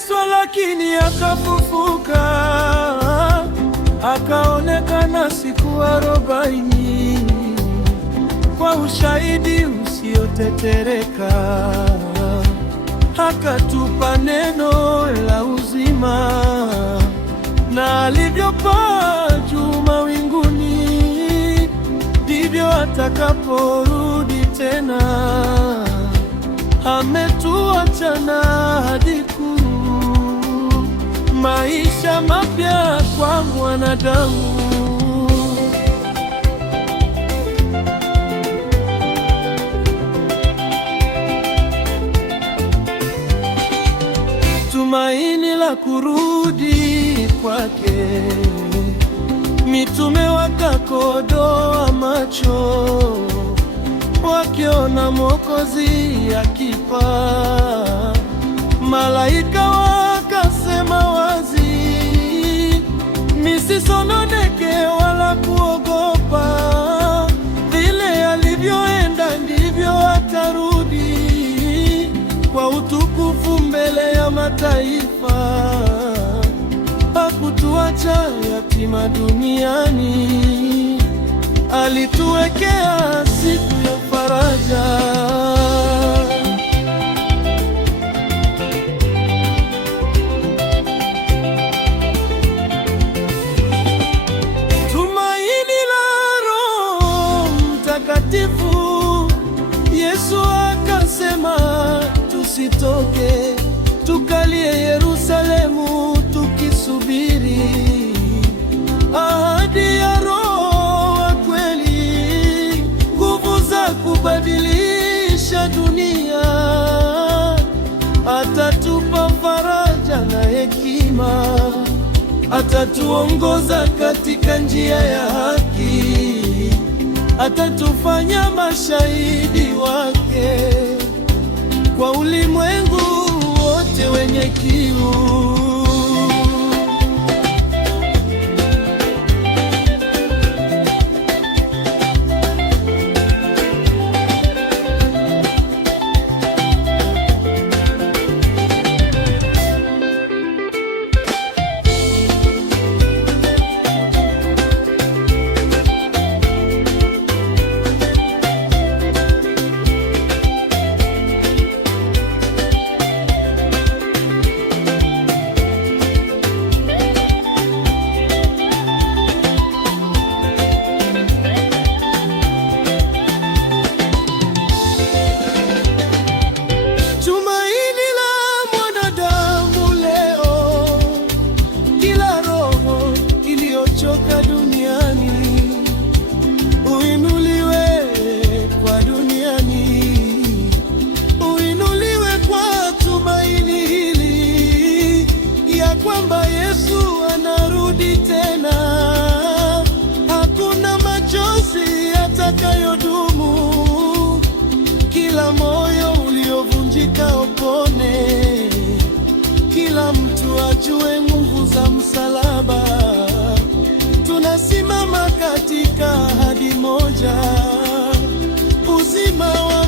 aliteswa lakini akafufuka, akaonekana siku 40 kwa ushahidi usiotetereka. Akatupa neno la uzima, na alivyopaa juu mawinguni, ndivyo atakaporudi tena. Ametuacha na ahadi kuu, maisha mapya kwa mwanadamu. Tumaini la kurudi kwake, mitume wakakodoa macho, wakiona Mwokozi akipaa. Malaika wakasema wazi, msisononeke wala kuogopa. Vile alivyoenda ndivyo atarudi kwa utukufu mbele ya mataifa. Hakutuacha yatima duniani, alituwekea siku ya faraja. Tumaini la Roho Mtakatifu. Yesu akasema tusitoke, tukalie Yerusalemu tukisubiri ahadi ya Roho wa kweli, nguvu za kubadilisha dunia. Atatupa faraja na hekima, atatuongoza katika njia ya haki, atatufanya mashahidi wake kwa ulimwengu wote wenye kiu. Kwamba Yesu anarudi tena, hakuna machozi atakayodumu. Kila moyo uliovunjika upone, kila mtu ajue nguvu za msalaba. Tunasimama katika ahadi moja, uzima wa